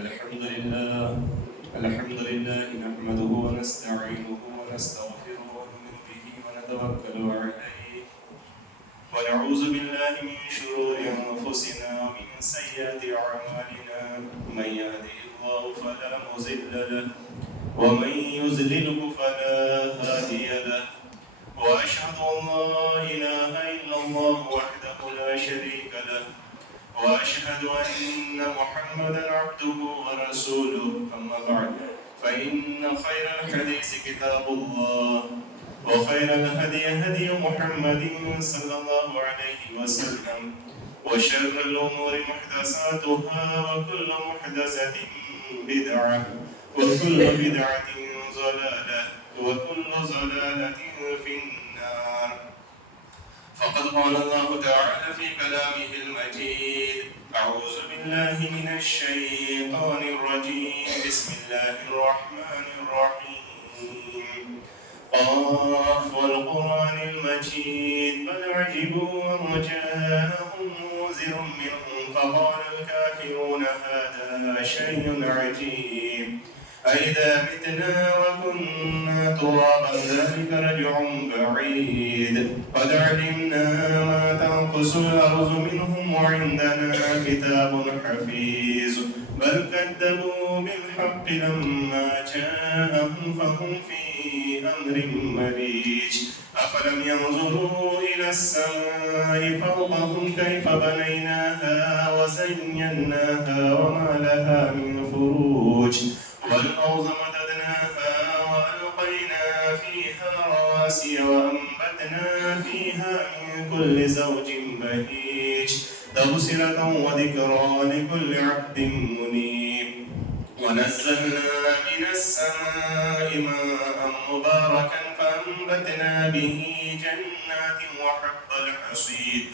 الحمد لله نحمده ونستعينه ونستغفره ونؤمن به ونتوكل عليه ونعوذ بالله من شرور أنفسنا ومن سيئات أعمالنا من يهده الله فلا مضل له ومن يضلله فلا هادي له وأشهد أن لا إله إلا الله وحده لا شريك له وأشهد أن محمدا عبده ورسوله أما بعد فإن خير الحديث كتاب الله وخير الهدي هدي محمد صلى الله عليه وسلم وشر الأمور محدثاتها وكل محدثة بدعة وكل بدعة ضلالة وكل ضلالة في النار. فقد قال الله تعالى في كلامه المجيد: أعوذ بالله من الشيطان الرجيم بسم الله الرحمن الرحيم قاف والقرآن المجيد بل عجبوا أن جاءهم منذر منهم فقال الكافرون هذا شيء عجيب أئذا متنا وكنا ترابا ذلك رجع بعيد قد علمنا ما تنقص الأرض منهم وعندنا كتاب حفيظ بل كذبوا بالحق لما جاءهم فهم في أمر مريج أفلم ينظروا إلى السماء فوقهم كيف بنيناها وزيناها وما لها من فروج والأرض مددناها وألقينا فيها رواسي وأنبتنا فيها من كل زوج بهيج تبصرة وذكرى لكل عبد منيب ونزلنا من السماء ماء مباركا فأنبتنا به جنات وحب الحصيد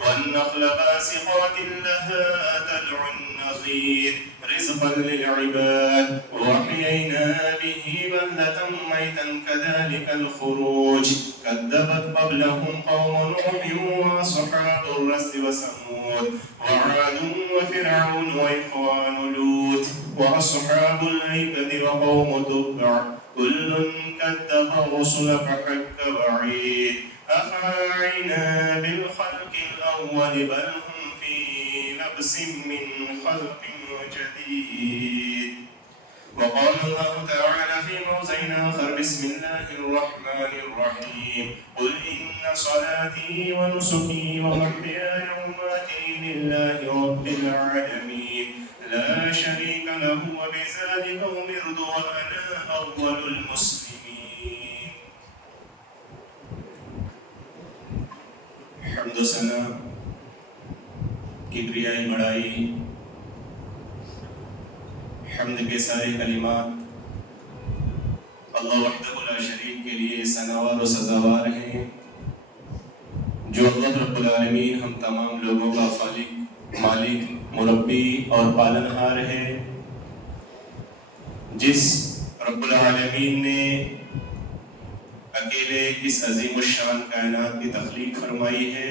والنخل باسقات لها طلع نضيد رزقا للعباد وأحيينا به بلدة ميتا كذلك الخروج كذبت قبلهم قوم نوح وأصحاب الرس وثمود وعاد وفرعون وإخوان لوط وأصحاب الأيكة وقوم تبع كل كذب الرسل فحق وعيد أفعينا بالخلق الأول بل هم في لبس من خلق جديد. وقال الله تعالى في موضع آخر بسم الله الرحمن الرحيم قل إن صلاتي ونسكي ومحياي ومماتي لله رب العالمين لا شريك له وبذلك أمرت وأنا أول المسلمين. حمد و ثنا کبریائی بڑائی حمد کے سارے کلمات اللہ وحدہ لا شریک کے لیے ثناوار و سزاوار ہیں جو اللہ رب العالمین ہم تمام لوگوں کا خالق مالک مربی اور پالنہار ہے جس رب العالمین نے اکیلے اس عظیم الشان کائنات کی تخلیق فرمائی ہے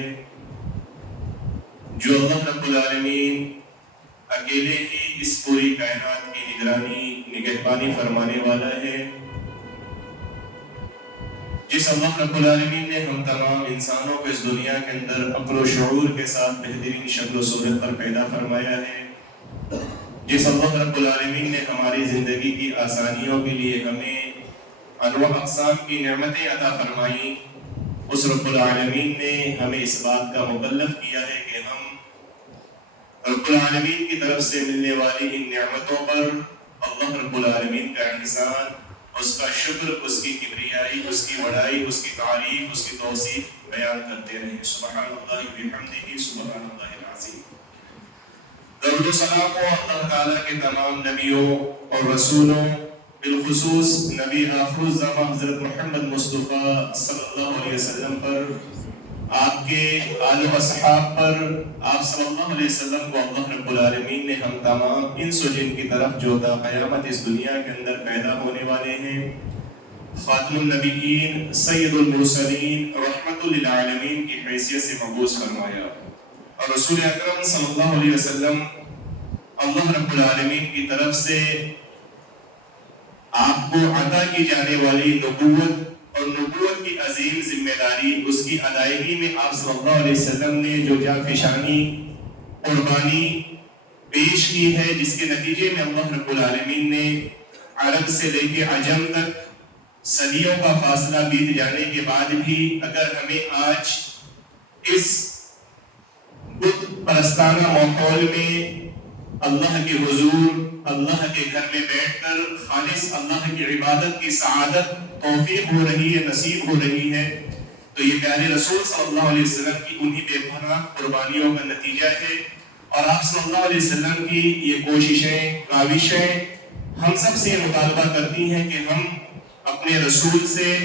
جو اللہ رب العالمین اکیلے ہی اس پوری کائنات کی نگہبانی فرمانے والا ہے جس اللہ رب العالمین نے ہم تمام انسانوں کو اس دنیا کے اندر عقل و شعور کے ساتھ بہترین شکل و صورت پر پیدا فرمایا ہے جس اللہ رب العالمین نے ہماری زندگی کی آسانیوں کے لیے ہمیں انواع اقسام کی نعمتیں عطا فرمائی اس رب العالمین نے ہمیں اس بات کا مکلف کیا ہے کہ ہم رب العالمین کی طرف سے ملنے والی ان نعمتوں پر اللہ رب العالمین کا احسان اس کا شکر اس کی کبریائی اس کی بڑائی اس کی تعریف اس کی توصیف بیان کرتے رہیں سبحان اللہ بحمدہ سبحان اللہ العظیم. درود و سلام ہو اللہ تعالیٰ کے تمام نبیوں اور رسولوں بالخصوص نبی آخر الزمان حضرت محمد مصطفیٰ صلی اللہ علیہ وسلم پر آپ کے آل و اصحاب پر آپ صلی اللہ علیہ وسلم کو اللہ رب العالمین نے ہم تمام انس و جن کی طرف جو تا قیامت اس دنیا کے اندر پیدا ہونے والے ہیں خاتم النبیین سید المرسلین رحمت للعالمین کی حیثیت سے مبعوث فرمایا اور رسول اکرم صلی اللہ علیہ وسلم اللہ رب العالمین کی طرف سے آپ کو عطا کی جانے والی نبوت اور نبوت کی عظیم ذمہ داری، اس کی ادائیگی میں آپ صلی اللہ علیہ وسلم نے جو جانفشانی قربانی پیش کی ہے، جس کے نتیجے میں اللہ رب العالمین نے عرب سے لے کے عجم تک صدیوں کا فاصلہ بیت جانے کے بعد بھی اگر ہمیں آج اس بت پرستانہ ماحول میں اللہ کے حضور، اللہ کے گھر میں بیٹھ کر خالص اللہ کی عبادت کی سعادت توفیق ہو رہی ہے، نصیب ہو رہی ہے، تو یہ پیارے رسول صلی اللہ علیہ وسلم کی انہی بے پناہ قربانیوں کا نتیجہ ہے۔ اور آپ صلی اللہ علیہ وسلم کی یہ کوششیں، کاوشیں ہم سب سے مطالبہ کرتی ہیں کہ ہم اپنے رسول سے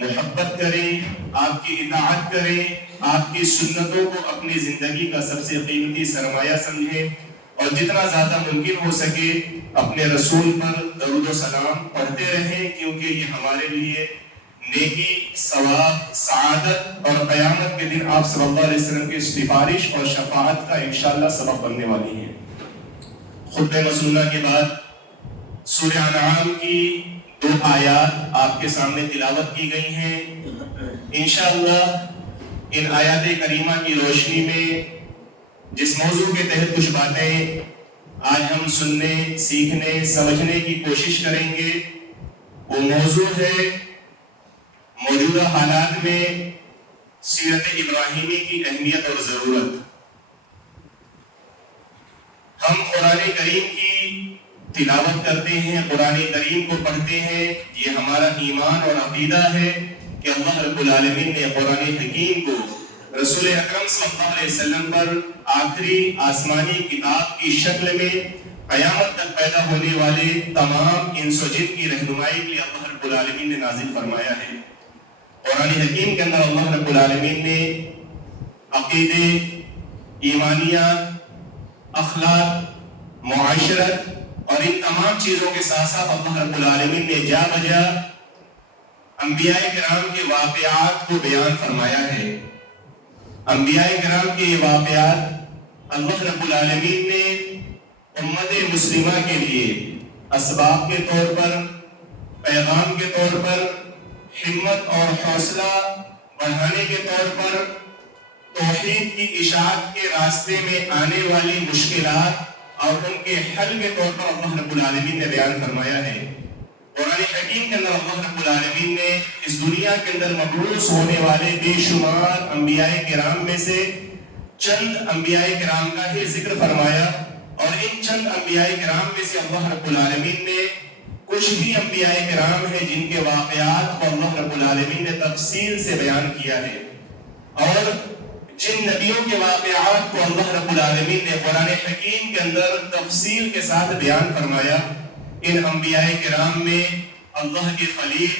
محبت کریں، آپ کی اطاعت کریں، آپ کی سنتوں کو اپنی زندگی کا سب سے قیمتی سرمایہ سمجھیں، اور جتنا زیادہ ممکن ہو سکے اپنے رسول پر درود و سلام پڑھتے رہیں، کیونکہ یہ ہمارے لیے نیکی، ثواب، سعادت اور قیامت کے دن آپ صلی اللہ علیہ وسلم کی سفارش اور شفاعت کا انشاءاللہ سبب بننے والی ہے۔ خطبہ مسنونہ کے بعد سورہ انعام کی 2 آیات آپ کے سامنے تلاوت کی گئی ہیں۔ انشاءاللہ ان آیات کریمہ کی روشنی میں جس موضوع کے تحت کچھ باتیں آج ہم سننے، سیکھنے، سمجھنے کی کوشش کریں گے، وہ موضوع ہے موجودہ حالات میں سیرت ابراہیمی کی اہمیت اور ضرورت۔ ہم قرآن کریم کی تلاوت کرتے ہیں، قرآن کریم کو پڑھتے ہیں، یہ ہمارا ایمان اور عقیدہ ہے کہ اللہ رب العالمین نے قرآن حکیم کو رسول اکرم صلی اللہ علیہ وسلم پر آخری آسمانی کتاب کی شکل میں قیامت تک پیدا ہونے والے تمام انس و جن کی رہنمائی کے لیے اللہ رب العالمین نے نازل فرمایا ہے۔ قرآن حکیم کے اندر اللہ رب العالمین نے عقیدے، ایمانیات، اخلاق، معاشرت اور ان تمام چیزوں کے ساتھ ساتھ اللہ رب العالمین نے جا بجا انبیاء کرام کے واقعات کو بیان فرمایا ہے۔ انبیاء کرام کے یہ واقعات اللہ رب العالمین نے امت مسلمہ کے لیے اسباب کے طور پر، پیغام کے طور پر، ہمت اور حوصلہ بڑھانے کے طور پر، توحید کی اشاعت کے راستے میں آنے والی مشکلات اور ان کے حل کے طور پر اللہ رب العالمین نے بیان فرمایا ہے۔ قرآن حکیم کے اندر اللہ رب العالمین نے اس دنیا کے اندر مبعوث ہونے والے بے شمار انبیاء کرام میں سے چند انبیاء کرام کا ہی ذکر فرمایا، اور ان چند انبیاء کرام میں سے اللہ رب العالمین نے کچھ ہی انبیاء کرام ہیں جن کے واقعات کو اللہ رب العالمین نے تفصیل سے بیان کیا ہے، اور جن نبیوں کے واقعات کو اللہ رب العالمین نے قرآن حکیم کے اندر تفصیل کے ساتھ بیان فرمایا، ان انبیاء کرام میں اللہ کے خلیل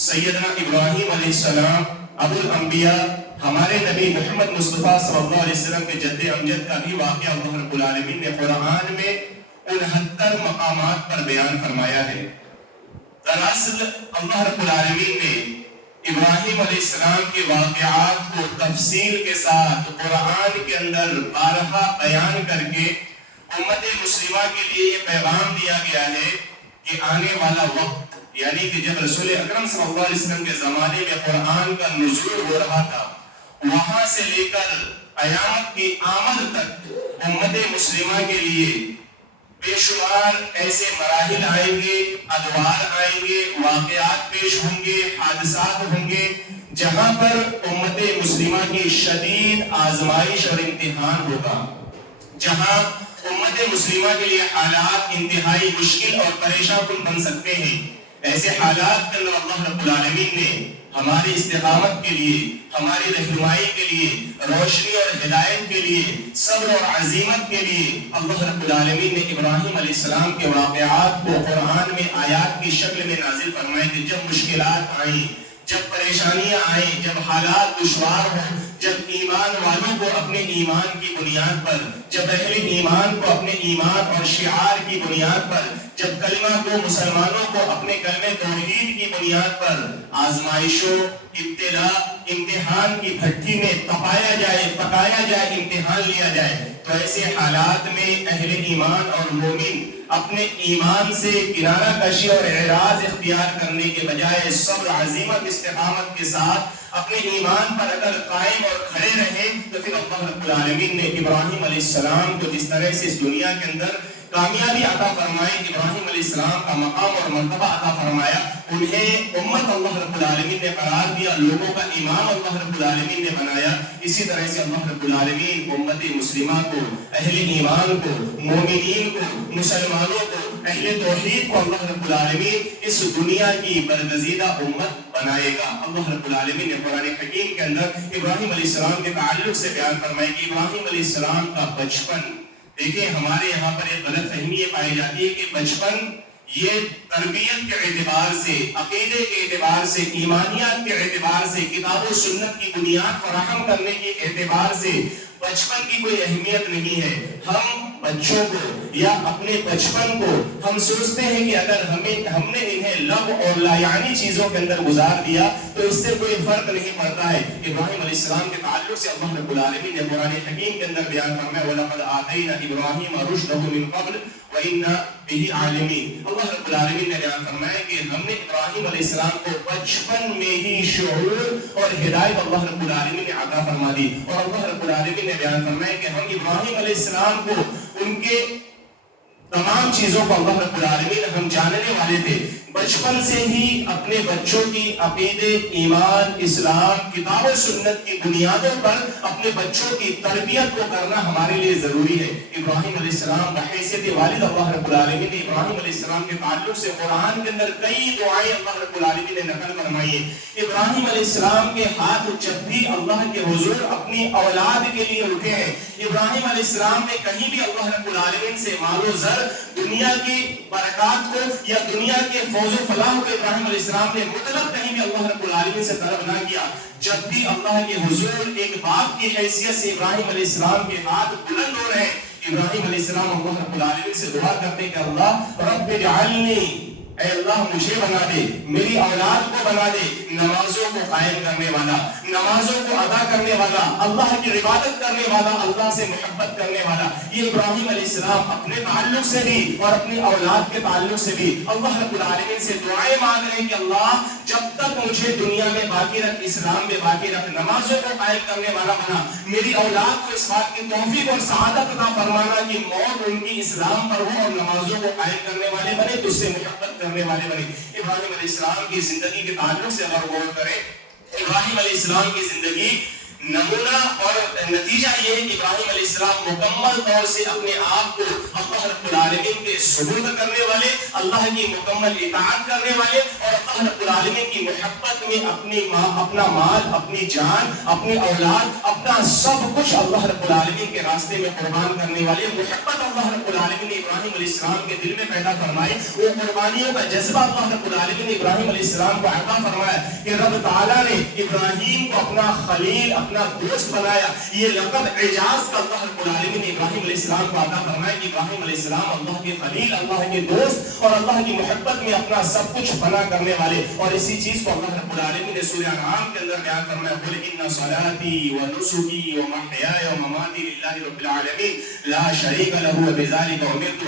سیدنا ابراہیم علیہ السلام ابو الانبیاء ہمارے نبی محمد مصطفیٰ صلی اللہ علیہ وسلم کے جد امجد کا بھی واقعہ اللہ رب العالمین نے قرآن میں 69 مقامات پر بیان فرمایا ہے۔ دراصل اللہ رب العالمین نے ابراہیم علیہ السلام کے واقعات کو تفصیل کے ساتھ قرآن کے اندر بارہا بیان کر کے امت مسلمہ کے لیے یہ پیغام دیا گیا ہے کہ آنے والا وقت، یعنی کہ جب رسول اکرم صلی اللہ علیہ وسلم کے زمانے میں قرآن کا نزول ہو رہا تھا، وہاں سے لے کر قیامت کی آمد تک امت مسلمہ کے لیے بے شمار ایسے مراحل آئیں گے، ادوار آئیں گے، واقعات پیش ہوں گے، حادثات ہوں گے، جہاں پر امت مسلمہ کی شدید آزمائش اور امتحان ہوگا، جہاں امت مسلمہ کے لیے حالات انتہائی مشکل اور پریشان کن بن سکتے ہیں۔ ایسے حالات کے اندر اللہ رب العالمین نے ہماری استقامت کے لیے، ہماری رہنمائی کے لیے، روشنی اور ہدایت کے لیے، صبر اور عزیمت کے لیے اللہ رب العالمین نے ابراہیم علیہ السلام کے واقعات کو قرآن میں آیات کی شکل میں نازل فرمائے کہ جب مشکلات آئیں، جب پریشانیاں آئیں، جب حالات دشوار ہوں، جب ایمان والوں کو اپنے ایمان کی بنیاد پر، جب اہل ایمان کو اپنے ایمان اور شعار کی بنیاد پر، جب کلمہ کو مسلمانوں کو اپنے کلمہ توحید کی بنیاد پر آزمائشوں، ابتلا امتحان کی بھٹی میں تپایا جائے، پکایا جائے، امتحان لیا جائے، تو ایسے حالات میں اہل ایمان اور مومن اپنے ایمان سے کنارہ کشی اور اعراض اختیار کرنے کے بجائے صبر، عزیمت، استقامت کے ساتھ اپنے ایمان پر اگر قائم اور کھڑے رہے تو پھر اللہ رب العالمین نے ابراہیم علیہ السلام کو جس طرح سے اس دنیا کے اندر کامیابی عطا فرمائی، ابراہیم علیہ السلام کا مقام اور مرتبہ عطا فرمایا، انہیں امت اللہ رب العالمین نے قرار دیا، لوگوں کا امام اللہ رب العالمین نے بنایا، اسی طرح سے اللہ رب العالمین امت مسلمہ کو، اہل ایمان کو، مومنین کو، مسلمانوں کو، اہل توحید کو اللہ رب العالمین اس دنیا کی برگزیدہ امت بنائے گا۔ اللہ رب العالمین نے قرآن حکیم کے اندر ابراہیم علیہ السلام کے تعلق سے بیان فرمایا کہ ابراہیم علیہ السلام کا بچپن، دیکھیں ہمارے یہاں پر ایک غلط فہمی یہ پائی جاتی ہے کہ بچپن یہ تربیت کے اعتبار سے، عقیدے کے اعتبار سے، ایمانیات کے اعتبار سے، کتاب و سنت کی بنیاد فراہم کرنے کے اعتبار سے بچپن کی کوئی اہمیت نہیں ہے۔ ہم بچوں کو یا اپنے بچپن کو ہم سوچتے ہیں کہ اگر ہم نے انہیں لغو اور لایعنی چیزوں کے اندر گزار دیا تو اس سے کوئی فرق نہیں پڑتا ہے۔ ابراہیم علیہ السلام کے تعلق سے اللہ رب العالمین نے قرآن حکیم کے اندر بیان فرمایا وَلَقَدْ آتَيْنَا إِبْرَاهِيمَ رُشْدَهُ مِنْ قَبْلُ وَإِنَّا بِهِ عَالِمِينَ۔ اللہ رب العالمین نے بیان فرمایا کہ ہم نے ابراہیم علیہ السلام کو بچپن میں ہی شعور اور ہدایت اللہ رب العالمین نے عطا فرما دی، اور اللہ رب العالمین نے بیان فرمایا کہ ہم ابراہیم علیہ السلام کو ان کے تمام چیزوں کو اللہ رب العالمین ہم جاننے والے تھے۔ بچپن سے ہی اپنے بچوں کی عقیدے، ایمان، اسلام، کتاب و سنت کی بنیادوں پر اپنے بچوں کی تربیت کو کرنا ہمارے لیے ضروری ہے۔ ابراہیم علیہ السلام بحیثیت والد اللہ رب العالمین نے ابراہیم علیہ السلام کے تعلق سے قرآن کے اندر کئی دعائیں اللہ رب العالمین نے نقل فرمائی ہیں۔ ابراہیم علیہ السلام کے ہاتھ جب بھی اللہ کے حضور اپنی اولاد کے لیے اٹھے ہیں، ابراہیم علیہ السلام نے کہیں بھی اللہ رب العالمین سے مال و زر، دنیا کی برکات کو یا دنیا کے فوز و فلاح کو ابراہیم علیہ السلام نے مطلق کہیں بھی اللہ رب العالمین سے طلب نہ کیا۔ جب بھی اللہ کے حضور ایک باپ کی حیثیت سے ابراہیم علیہ السلام کے ہاتھ بلند ہو رہے ہیں، ابراہیم علیہ السلام اللہ رب العالمین سے دعا کرتے کہ اللہ رب اجعلنی، اے اللہ مجھے بنا دے، میری اولاد کو بنا دے نمازوں کو قائم کرنے والا، نمازوں کو ادا کرنے والا، اللہ کی عبادت کرنے والا، اللہ سے محبت کرنے والا۔ یہ ابراہیم علیہ السلام اپنے تعلق سے بھی اور اپنی اولاد کے تعلق سے بھی اللہ رب العالمین سے دعائیں مانگ رہے ہیں کہ اللہ جب تک مجھے دنیا میں باقی رکھ، اسلام میں باقی رکھ، نمازوں کو قائم کرنے والا بنا، میری اولاد کو اس بات کی توفیق اور سعادت عطا فرمانا کہ موت ان کی اسلام پر ہو اور نمازوں کو قائم کرنے والے بنے، تجھ سے محبت کرنے والے بنے۔ ابراہیم علیہ السلام کی زندگی کے تعلق سے اگر غور کریں، ابراہیم علیہ السلام کی زندگی نمونہ اور نتیجہ یہ ہے کہ ابراہیم علیہ السلام مکمل طور سے اپنے آپ کو اللہ رب العالمین کے سپرد کرنے والے، اللہ کی مکمل اطاعت کرنے والے اور اللہ رب العالمین کی محبت میں اپنی ماں، اپنا مال، اپنی جان، اپنی اولاد، اپنا سب کچھ اللہ رب العالمین کے راستے میں قربان کرنے والے۔ محبت اللہ رب العالمین نے ابراہیم علیہ السلام کے دل میں پیدا فرمائی، وہ قربانیوں کا جذبہ اللہ رب العالمین نے ابراہیم علیہ السلام کو عطا فرمایا کہ رب تعالیٰ نے ابراہیم کو اپنا خلیل، اپنا دوست بنایا۔ یہ لقب اعجاز کا اللہ رب العالمین نے ابراہیم علیہ السلام کو عطا فرمایا کہ ابراہیم علیہ السلام اللہ کے خلیل، اللہ کے دوست اور اللہ کی محبت میں اپنا سب کچھ فنا کرنے والے۔ اور اسی چیز کو اللہ رب العالمین نے سورہ انعام کے اندر بیان فرمایا قل ان صلاتی ونسکی ومحیای ومماتی للہ رب العالمین لا شریک لہ وبذلک امرت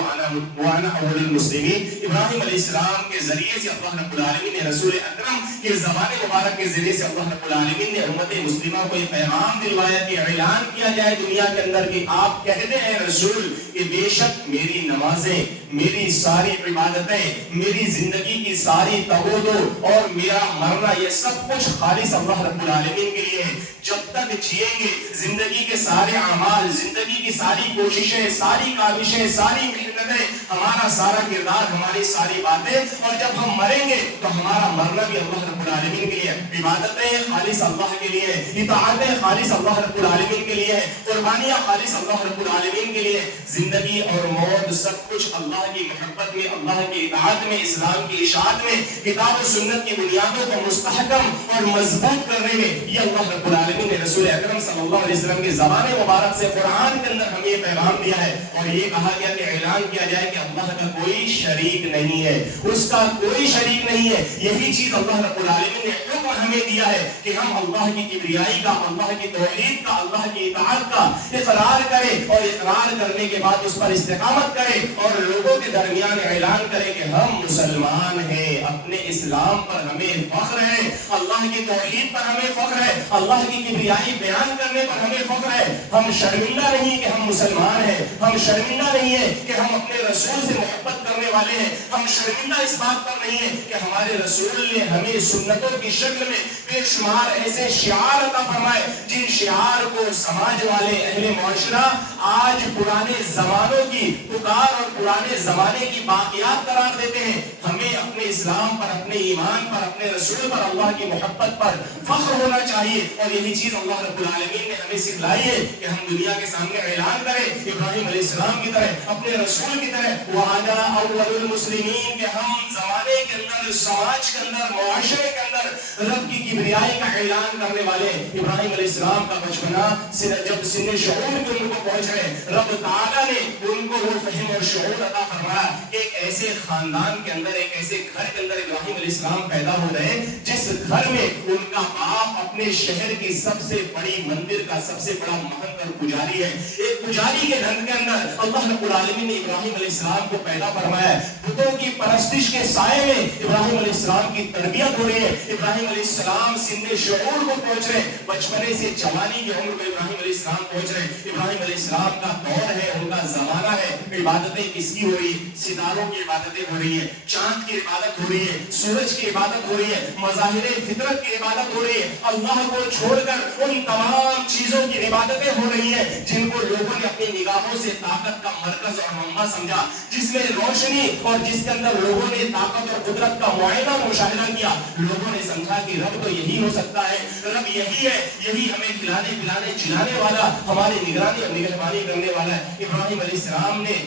وانا اول المسلمین۔ ابراہیم علیہ السلام کے ذریعے سے اللہ رب العالمین نے رسول اکرم کے زبان مبارک کے ذریعے سے اللہ رب العالمین نے امت مسلمہ کو یہ پیغام دلوایا کہ اعلان کیا جائے دنیا کے اندر کہ آپ کہتے ہیں رسول کہ بے شک میری نمازیں، میری ساری عبادتیں، میری زندگی کی ساری تبودو اور میرا مرنا، یہ سب کچھ خالص اللہ رب العالمین کے لیے ہے۔ جب تک جیئیں گے زندگی کے سارے اعمال، زندگی کی ساری کوششیں، ساری کاوشیں، ساری محنتیں، ہمارا سارا کردار، ہماری ساری باتیں، اور جب ہم مریں گے تو ہمارا مرنا بھی اللہ رب العالمین کے لیے ہے۔ عبادتیں خالص اللہ کے لیے ہے، اطاعتیں خالص اللہ رب العالمین کے لیے ہے، قربانیاں خالص اللہ رب العالمین کے لیے ہے۔ زندگی اور موت سب کچھ اللہ کی محبت میں، اللہ کی اطاعت میں، اسلام کی اشاعت میں، کتاب و سنت کی بنیادوں کو مستحکم اور مضبوط کرنے میں یہ اللہ رب العالمین نے رسول اکرم صلی اللہ علیہ وسلم کی زبان مبارک سے قرآن کے اندر ہمیں یہ پیغام دیا ہے، اور یہ کہا گیا کہ اعلان کیا جائے کہ اللہ کا کوئی شریک نہیں ہے، اس کا کوئی شریک نہیں ہے۔ یہی چیز اللہ رب العالمین نے حکم ہمیں دیا ہے کہ ہم اللہ کی کبریائی کا، اللہ کی توحید کا، اللہ کی اطاعت کا اقرار کریں اور اقرار کرنے کے بعد اس پر استقامت کریں اور لوگوں کے درمیان اعلان کریں کہ ہم مسلمان ہیں، اپنے اسلام پر ہمیں فخر ہے، اللہ کی توحید پر ہمیں فخر ہے، اللہ کی کبریائی بیان کرنے پر ہمیں فخر ہے۔ ہم شرمندہ نہیں کہ ہم مسلمان ہیں، ہم شرمندہ نہیں ہے کہ ہم اپنے رسول سے محبت کرنے والے ہیں، ہم شرمندہ اس بات پر نہیں ہے کہ ہمارے رسول نے ہمیں سنتوں کی شکل میں بے شمار ایسے شعار عطا فرمائے جن شعار کو سماج والے اہل معاشرہ آج پرانے زمانوں کی پکار اور پرانے زمانے کی باقیات قرار دیتے ہیں۔ ہمیں اپنے اسلام پر، اپنے ایمان پر، اپنے رسول پر، اللہ کی محبت پر فخر ہونا چاہیے اور یہی چیز اللہ رب العالمین نے ہمیں سکھلائی ہے کہ ہم دنیا کے سامنے اعلان کریں ابراہیم علیہ السلام کی طرح، اپنے رسول کی طرح، وَأَنَا أَوَّلُ الْمُسْلِمِينَ، کہ ہم زمانے کے اندر، سماج کے اندر، معاشرے کے اندر رب کی کبریائی کا اعلان کرنے والے ہیں۔ ابراہیم علیہ السلام کا بچپنا جب سن شعور کے ان کو پہنچ گئے، رب تعالیٰ نے ان کو وہ فہم اور شعور عطا فرمایا کہ ایک ایسے خاندان کے اندر، ایک ایسے گھر کے اندر ابراہیم علیہ السلام پیدا ہو رہے جس گھر میں ان کا باپ اپنے شہر کی سب سے بڑی مندر کا سب سے بڑا مہنت اور پجاری ہے۔ ایک پجاری کے گھر کے اندر اللہ رب العالمین نے ابراہیم علیہ السلام کو پیدا فرمایا ہے۔ بتوں کی پرستش کے سائے میں ابراہیم علیہ السلام کی تربیت ہو رہی ہے۔ ابراہیم علیہ السلام سن شعور کو پہنچ رہے، بچپنے سے جوانی کی عمر میں ابراہیم علیہ السلام پہنچ رہے۔ ابراہیم علیہ السلام کا دور ہے، ان کا زمانہ ہے، عبادتیں کس کی ہو رہی ہے؟ ستاروں کی عبادتیں ہو رہی ہے، چاند کی عبادت ہو رہی ہے، سورج کی عبادت ہو رہی ہے، مظاہر فطرت کی عبادت ہو رہی ہے۔ اللہ کو چھوڑ کر ان تمام چیزوں کی عبادتیں ہو رہی ہیں جن کو لوگوں نے اپنی نگاہوں سے طاقت کا مرکز اور منبع سمجھا، جس میں روشنی اور جس کے اندر لوگوں نے طاقت اور قدرت کا معائنہ اور مشاہدہ کیا۔ لوگوں نے سمجھا کہ رب تو یہی ہو سکتا ہے، رب یہی ہے، یہی ہمیں کھلانے پلانے چلانے والا، ہماری نگرانی اور نگہبانی کرنے والا ہے۔ ابراہیم علیہ السلام نے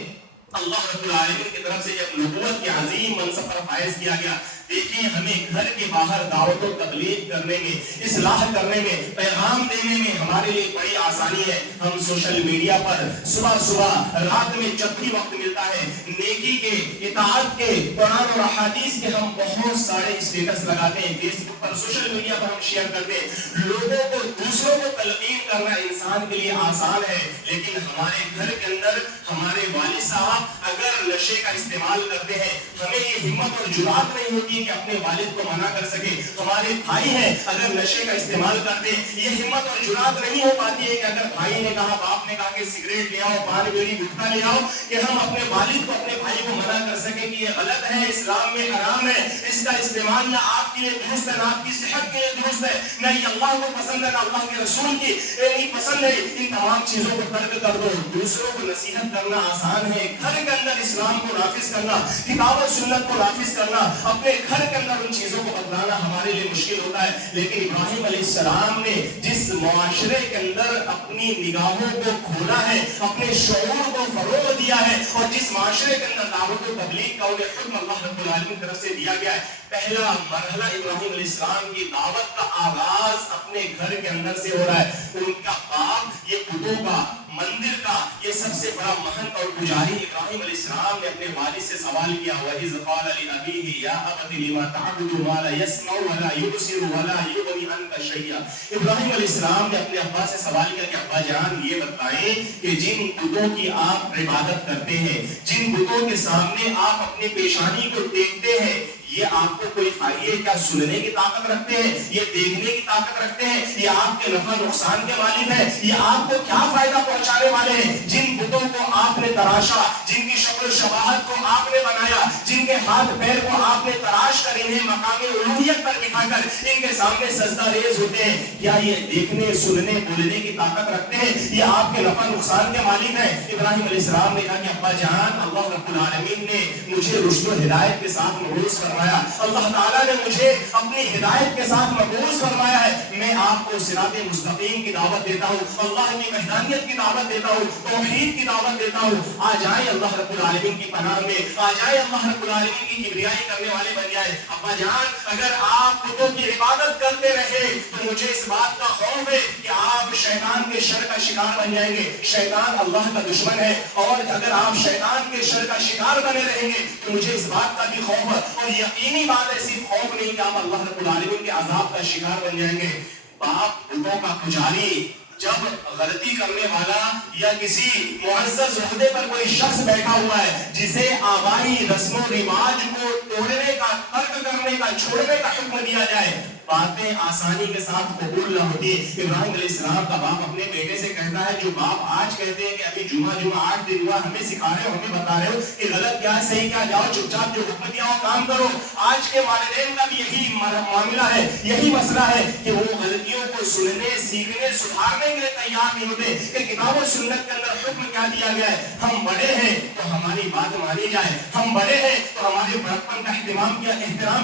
اللہ رب العالمین کی طرف سے جب نبوت کے عظیم منصب پر فائز کیا گیا، دیکھیں ہمیں گھر کے باہر دعوت و تبلیغ کرنے میں، اصلاح کرنے میں، پیغام دینے میں ہمارے لیے بڑی آسانی ہے۔ ہم سوشل میڈیا پر صبح صبح رات میں جب بھی وقت ملتا ہے نیکی کے، اطاعت کے، قرآن اور احادیث کے ہم بہت سارے اسٹیٹس لگاتے ہیں، فیس بک پر، سوشل میڈیا پر ہم شیئر کرتے ہیں۔ لوگوں کو، دوسروں کو تلقین کرنا انسان کے لیے آسان ہے، لیکن ہمارے گھر کے اندر ہمارے والد صاحب اگر نشے کا استعمال کرتے ہیں، ہمیں یہ ہمت اور جرات نہیں ہوتی کہ اپنے والد کو منع کر سکے۔ ہمارے بھائی ہیں اگر نشے کا استعمال کرتے ہیں، یہ ہمت اور جرات نہیں ہو پاتی ہے کہ اگر بھائی نے کہا، باپ نے کہا کہ سگریٹ لے آؤ، پان بیڑی گٹکا لے آؤ، کہ ہم اپنے والد کو، اپنے بھائی کو منع کر سکیں کہ یہ غلط ہے، اسلام میں حرام ہے، اس کا استعمال نہ آپ کے لیے درست ہے، نہ آپ کی صحت کے لیے درست ہے، نہ یہ اللہ کو پسند ہے، نہ اللہ کے رسول کی نہیں پسند ہے۔ ان تمام چیزوں کو ترک کر دو۔ دوسروں کو نصیحت کرنا آسان ہے، گھر کے اندر اسلام کو نافذ کرنا، کتاب و سنت کو نافذ کرنا، اپنے گھر کے اندر ان چیزوں کو بدلانا ہمارے لیے مشکل ہوتا ہے۔ لیکن ابراہیم علیہ السلام نے جس معاشرے کے اندر اپنی نگاہوں کو کھولا ہے، اپنے شعور کو فروغ دیا ہے، اور جس معاشرے کے اندر دعوت و تبلیغ کا انہیں حکم اللہ رب العالمین کی طرف سے دیا گیا ہے، پہلا مرحلہ ابراہیم علیہ السلام کی دعوت کا آغاز اپنے گھر کے اندر سے ہو رہا ہے۔ ان کا باپ یہ بتوں کا، مندر کا یہ سب سے بڑا مہنت اور پجاری ابراہیم علیہ السلام نے اپنے والد سے سوال کیا، وَإِذْ قَالَ لِأَبِيهِ يَا أَبَتِ لِمَ تَعْبُدُ مَا لَا يَسْمَعُ وَلَا يُبْصِرُ وَلَا يُغْنِي عَنكَ شَيْئًا۔ ابراہیم علیہ السلام نے اپنے ابا سے سوال کیا کہ ابا جان یہ بتائیں کہ جن بتوں کی آپ عبادت کرتے ہیں، جن بتوں کے سامنے آپ اپنی پیشانی کو دیکھتے ہیں، یہ آپ کو کوئی فائدے کیا سننے کی طاقت رکھتے ہیں، یہ دیکھنے کی طاقت رکھتے ہیں، یہ آپ کے نفع نقصان کے مالک ہیں، یہ آپ کو کیا فائدہ پہنچانے والے ہیں؟ جن بتوں کو آپ نے تراشا، جن کی شکل و شباہت کو آپ نے بنایا، جن کے ہاتھ پیر کو آپ نے تراش کر انہیں مقام الوہیت پر بٹھا کر ان کے سامنے سجدہ ریز ہوتے ہیں، کیا یہ دیکھنے، سننے، بولنے کی طاقت رکھتے ہیں؟ یہ آپ کے نفع نقصان کے مالک ہیں۔ ابراہیم علیہ السلام نے کہا کہ ابا جان اللہ رب العالمین نے مجھے رشد و ہدایت کے ساتھ مبعوث فرمایا، اللہ تعالیٰ نے مجھے اپنی ہدایت کے ساتھ مبعوث فرمایا ہے، میں آپ کو صراط مستقیم کی دعوت دیتا ہوں، اللہ کی وحدانیت کی دعوت دیتا ہوں، توحید کی دعوت دیتا ہوں۔ آ جائیں اللہ رب العالمین کی پناہ میں، آ جائیں اللہ رب العالمین العالمین کی کبریائی کرنے والے بن جائے. ابا جان اگر آپ بتوں کی عبادت کرتے رہے تو مجھے اس بات کا خوف ہے کہ آپ شیطان کے شر کا شکار بن جائیں گے. شیطان اللہ کا دشمن ہے اور اگر آپ شیطان کے شر کا شکار بنے رہیں گے تو مجھے اس بات کا بھی خوف ہے اور یقینی بات ہے صرف خوف نہیں کہ آپ اللہ رب العالمین کے عذاب کا شکار بن جائیں گے. باپ بتوں کا پجاری جب غلطی کرنے والا یا کسی معزز عہدے پر کوئی شخص بیٹھا ہوا ہے جسے آبائی رسم و رواج کو توڑنے کا، ترک کرنے کا، چھوڑنے کا حکم دیا جائے، باتیں آسانی کے ساتھ قبول نہ ہوتی. ابراہیم علیہ السلام کا باپ اپنے بیٹے سے کہتا ہے، جو باپ آج کہتے ہیں کہ ابھی جمعہ 8 دن ہوا، ہمیں سکھا رہے ہو، ہمیں بتا رہے ہو کہ غلط کیا ہے صحیح کیا، جاؤ چپ چاپ جو حکم دیا ہو کام کرو. آج کے والدین کا بھی یہی معاملہ ہے، یہی مسئلہ ہے کہ وہ غلطیوں کو سننے، سیکھنے، سدھارنے کے لیے تیار نہیں ہوتے کہ کتاب و سنت کے اندر حکم کیا دیا گیا ہے. ہم بڑے ہیں تو ہماری بات مانی جائے، ہم بڑے ہیں تو ہمارے بڑپن کا احترام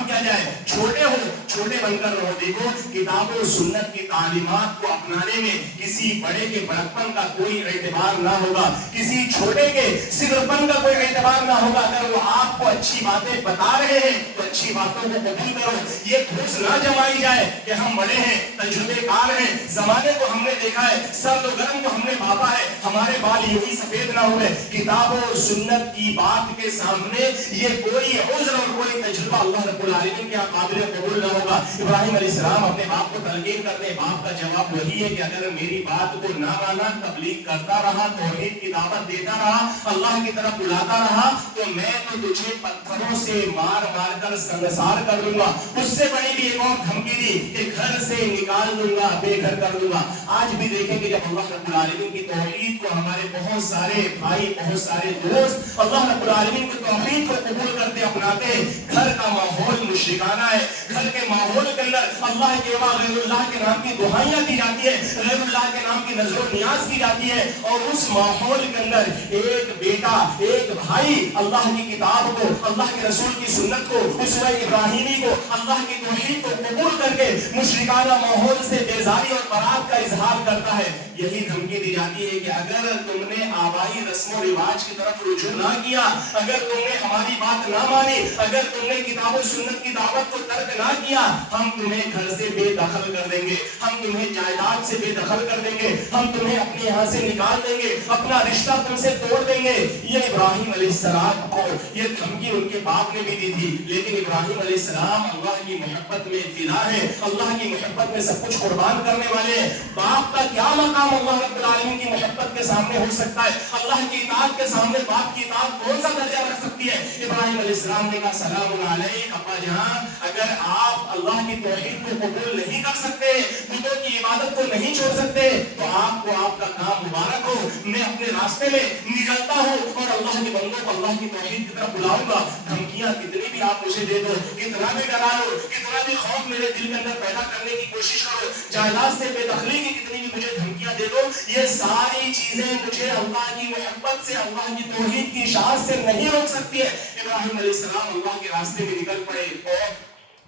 کیا جائے. چھوٹے ہو چھوٹے بن کر رہو. دیکھو کتاب و سنت کی تعلیمات کو اپنانے میں کسی بڑے کے بڑپن کا کوئی اعتبار نہ ہوگا، کسی چھوٹے کے صغرپن کا کوئی اعتبار نہ ہوگا. اگر وہ آپ کو اچھی باتیں بتا رہے ہیں تو اچھی باتوں کو قبول کرو. یہ گھوس نہ جمائی جائے کہ ہم بڑے ہیں، تجربے کار ہیں، زمانے کو ہم نے دیکھا ہے، سرد و گرم کو ہم نے بھاپا ہے، ہمارے بال یوں ہی سفید نہ ہوئے. کتاب و سنت کی بات کے سامنے یہ کوئی عذر اور کوئی تجربہ اللہ رب العالمین کے قابل قبول نہ ہوگا. ابراہیم علیہ السلام اپنے باپ کو تلقین کرتے ہیں. باپ کا جواب وہی ہے کہ اگر میری بات کو نہ مانا، تبلیغ کرتا رہا، توحید کی دعوت دیتا رہا، اللہ کی طرف بلاتا رہا تو میں تو تجھے پتھروں سے مار مار کر سنگسار کر دوں گا. اس سے بڑی بھی ایک اور دھمکی دی کہ گھر سے نکال دوں گا، بے گھر کر دوں گا. آج بھی دیکھیں کہ جب اللہ رب العالمین کی توحید کو ہمارے بہت سارے بھائی، بہت سارے دوست اللہ رب العالمین کی توحید کو قبول کرتے اپناتے، گھر کا ماحول مشرکانہ ہے. گھر کے ماحول کے اندر اللہ کے غیر اللہ کے نام کی دعائیاں دی جاتی ہے، غیر اللہ کے نام کی نظر و نیاز کی جاتی ہے. اور اس ماحول کے اندر ایک بیٹا، ایک بھائی اللہ کی کتاب کو، اللہ کے رسول کی سنت کو، اسوہ ابراہیمی کو، اللہ کی توحید کو قبول کر کے مشرکانہ ماحول سے بیزاری اور برات کا اظہار کرتا ہے. یہی دھمکی دی جاتی ہے کہ اگر تم نے آبائی رسم و رواج کی طرف رجوع نہ کیا، اگر تم نے ہماری بات نہ مانی، اگر تم نے کتاب و سنت کی دعوت کو ترک نہ کیا، ہم تمہیں گھر سے بے دخل کر دیں گے، ہم تمہیں جائیداد سے بے دخل کر دیں گے، ہم تمہیں اپنے یہاں سے نکال دیں گے، اپنا رشتہ تم سے توڑ دیں گے. یہ ابراہیم علیہ السلام کو یہ دھمکی ان کے باپ نے بھی دی تھی. لیکن ابراہیم علیہ السلام اللہ کی محبت میں فدا ہے، اللہ کی محبت میں سب کچھ قربان کرنے والے ہیں. باپ کا کیا مقام اللہ رب العالمین کی محبت کے سامنے ہو سکتا ہے؟ اللہ کی اطاعت کے سامنے باپ کی اطاعت کون سا درجہ رکھ سکتی ہے؟ ابراہیم علیہ السلام نے کہا سلام علیک ابا جان، اگر آپ اللہ کی توحید کو قبول نہیں کر سکتے، بتوں کی عبادت کو نہیں چھوڑ سکتے تو آپ کو آپ کا کام مبارک ہو. میں اپنے راستے میں نکلتا ہوں اور اللہ کے بندوں کو اللہ کی توحید کی طرف بلاؤں گا. دھمکیاں کتنی بھی آپ مجھے دے دو، کتنا بھی ڈرا لو، کتنا بھی خوف میرے دل کے اندر پیدا کرنے کی کوشش کرو، جائیداد سے بے دخلی کی کتنی بھی مجھے دھمکیاں دے دو، یہ ساری چیزیں مجھے اللہ کی محبت سے، اللہ کی توحید کی اشاعت سے نہیں روک سکتی ہے. ابراہیم علیہ السلام اللہ کے راستے میں نکل پڑے اور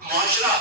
معاشرہ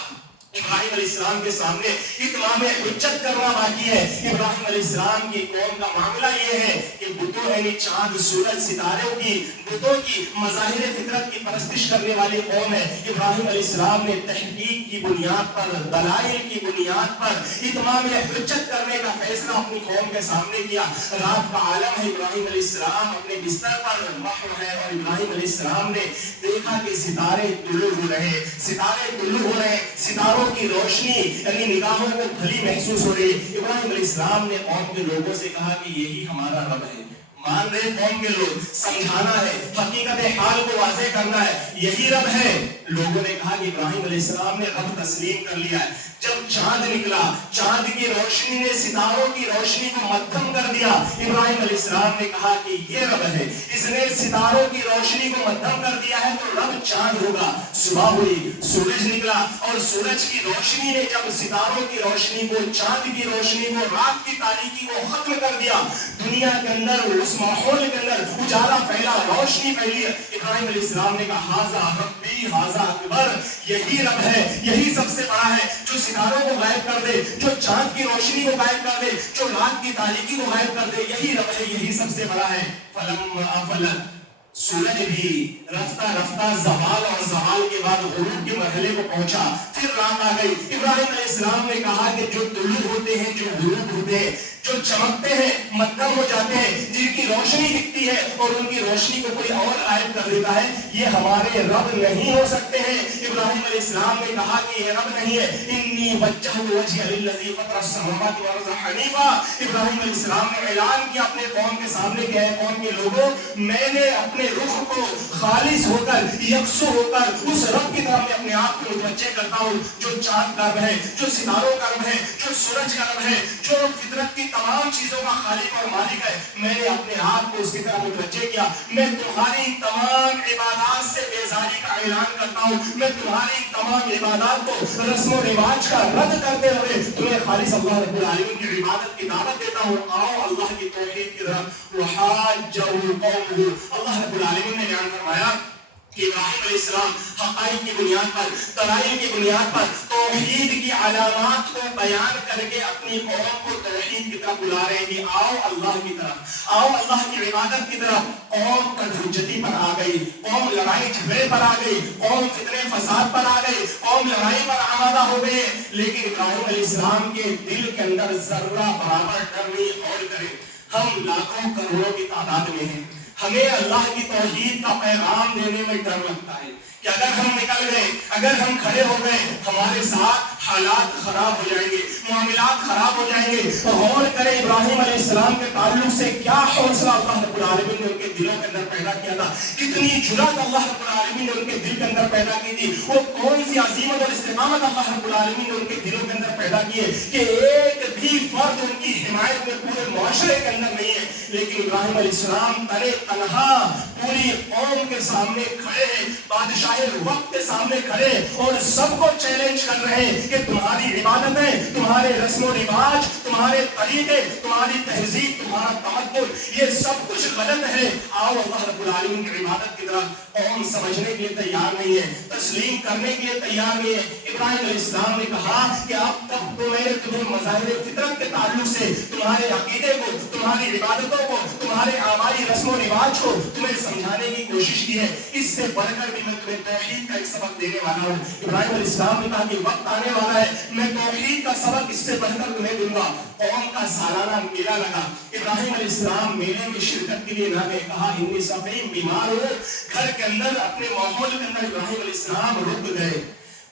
ابراہیم علیہ السلام کے سامنے اتمام حجت کرنا باقی ہے. ابراہیم علیہ السلام کی قوم کا معاملہ یہ ہے کہ بتوں یعنی چاند، سورج، ستاروں کی، بتوں کی مظاہر فطرت کی پرستش کرنے والی قوم ہے. ابراہیم علیہ السلام نے تحقیق کی بنیاد پر، دلائل کی بنیاد پر اتمام حجت کرنے کا فیصلہ اپنی قوم کے سامنے کیا. رات کا عالم ہے، ابراہیم علیہ السلام اپنے بستر پر محو ہے اور ابراہیم علیہ السلام نے دیکھا کہ ستارے طلوع ہو رہے، ستارے طلوع ہو رہے، ستاروں کی روشنی یعنی نگاہوں کو بھلی محسوس ہو رہی. ابراہیم علیہ السلام نے قوم کے لوگوں سے کہا کہ یہی ہمارا رب ہے. مان رہے قوم کے لوگ، سمجھانا ہے، حقیقت حال کو واضح کرنا ہے، یہی رب ہے. لوگوں نے کہا کہ ابراہیم علیہ السلام نے رب تسلیم کر لیا ہے. جب چاند نکلا، چاند کی روشنی نے ستاروں کی روشنی کو مدھم کر دیا. ابراہیم علیہ السلام نے کہا کہ یہ رب ہے، اس نے ستاروں کی روشنی کو مدھم کر دیا ہے تو رب چاند ہوگا. صبح ہوئی، سورج نکلا اور سورج کی روشنی نے جب ستاروں کی روشنی کو، چاند کی روشنی کو، رات کی تاریکی کو ختم کر دیا، دنیا کے اندر اس ماحول کے اندر اجالا پھیلا، روشنی پھیلی. ابراہیم علیہ السلام نے کہا ھذا ربی ھذا اکبر، یہی رب ہے، یہی سب سے بڑا ہے، جو ستاروں کو غائب کر دے، جو چاند کی روشنی کو غائب کر دے، جو رات کی تاریکی کو غائب کر دے، یہی رب ہے، یہی سب سے بڑا ہے. فلما افلت سورج بھی رفتہ رفتہ زوال اور زوال کے بعد غروب کے مرحلے کو پہنچا، پھر رات آ گئی۔ ابراہیم علیہ السلام نے کہا کہ جو طلوع ہوتے ہیں، جو غروب ہوتے ہیں، جو چمکتے ہیں، مدھم ہو جاتے ہیں، جن کی روشنی دکھتی ہے اور ان کی روشنی کو کوئی اور غائب کر دیتا ہے، یہ ہمارے رب نہیں ہو سکتے ہیں۔ ابراہیم علیہ السلام نے کہا کہ یہ رب نہیں ہے۔ انی وجہت وجہی للذی فطر السماوات والارض حنیفا۔ ابراہیم علیہ السلام نے اعلان کیا اپنے قوم کے سامنے کہ اے قوم کے لوگوں، میں نے اپنے رخ کو خالص ہو کر، یکسو ہو کر اس رب کی طرف میں اپنے آپ کو متوجہ کرتا ہوں جو چاند کا رب ہے، جو ستاروں کا رب ہے، جو سورج کا رب ہے، جو فطرت کی تمام چیزوں کا خالق اور مالک ہے۔ میں نے اپنے آپ کو اس کی طرف متوجہ کیا۔ میں تمہاری تمام عبادات سے بیزاری کا اعلان کرتا ہوں۔ میں تمہاری تمام عبادات کو رسم و رواج کا رد کرتے ہوئے تمہیں خالص اللہ رب العالمین کی عبادت کی دعوت دیتا ہوں۔ آؤ اللہ کی توحید کی طرف۔ وحاجہ قومہ، اللہ رب العالمین نے بیان فرمایا کہ ابراہیم علیہ السلام حقائق کی بنیاد پر، دلائل کی بنیاد پر، توحید کی علامات کو بیان کر کے اپنی قوم کو توحید کی طرف بلا رہے ہیں کہ آؤ اللہ کی طرف، آؤ اللہ کی عبادت کی طرف۔ قوم کدھوجتی پر آ گئی، قوم لڑائی جھگڑے پر آ گئی، قوم فتنے فساد پر آ گئی، قوم لڑائی پر آمادہ ہو گئے، لیکن ابراہیم علیہ السلام کے دل کے اندر ذرہ برابر ڈر نہیں۔ اور کرے ہم لاکھوں کروڑوں کی تعداد میں ہیں، ہمیں اللہ کی توحید کا پیغام دینے میں ڈر لگتا ہے کہ اگر ہم نکل گئے، اگر ہم کھڑے ہو گئے، ہمارے ساتھ حالات خراب ہو جائیں گے، معاملات خراب ہو جائیں گے۔ غور کریں ابراہیم علیہ السلام کے تعلق سے کیا حوصلہ اللہ رب العالمین نے ان کے دلوں کے اندر پیدا کیا تھا، کتنی جرأت اللہ رب العالمین نے ان کے دل کے اندر پیدا کی تھی، وہ کون سی عظیمت اور استقامت اللہ رب العالمین نے ان کے دلوں کے اندر پیدا کی ہے کہ ایک بھی فرد ان کی حمایت میں پورے معاشرے کے اندر نہیں ہے، لیکن ابراہیم علیہ السلام تنے تنہا پوری قوم کے سامنے کھڑے ہیں، بادشاہ وقت کے سامنے کھڑے اور سب کو چیلنج کر رہے ہیں کہ تمہاری عبادتیں، تمہارے رسم و رواج، تمہارے طریقے، تمہاری تہذیب، تمہارا تمدن، یہ سب کچھ غلط ہے۔ آؤ اللہ رب العالمین کی عبادت کی طرف۔ قوم سمجھنے کے لیے تیار نہیں ہے، تسلیم کرنے کے لیے تیار نہیں ہے۔ ابراہیم علیہ السلام نے کہا کہ اب تک تو میں نے تمہیں مظاہر فطرت کے تعلق سے تمہارے عقیدے کو، تمہاری عبادتوں کو، تمہارے آبائی رسم و رواج کو تمہیں سمجھانے کی کوشش کی ہے، اس سے بڑھ کر بھی میں تمہیں توحید کا ایک سبق دینے والا ہوں۔ ابراہیم علیہ السلام نے کہا کہ وقت آنے والا ہے، میں توحید کا سبق اس سے بڑھ کر تمہیں دوں گا۔ قوم کا سالانہ میلہ لگا، ابراہیم علیہ السلام میلے میں شرکت کے لیے نہ گئے، کہا انی سقیم، بیمار ہو۔ گھر کے اندر اپنے ماحول کے اندر ابراہیم علیہ السلام رک گئے۔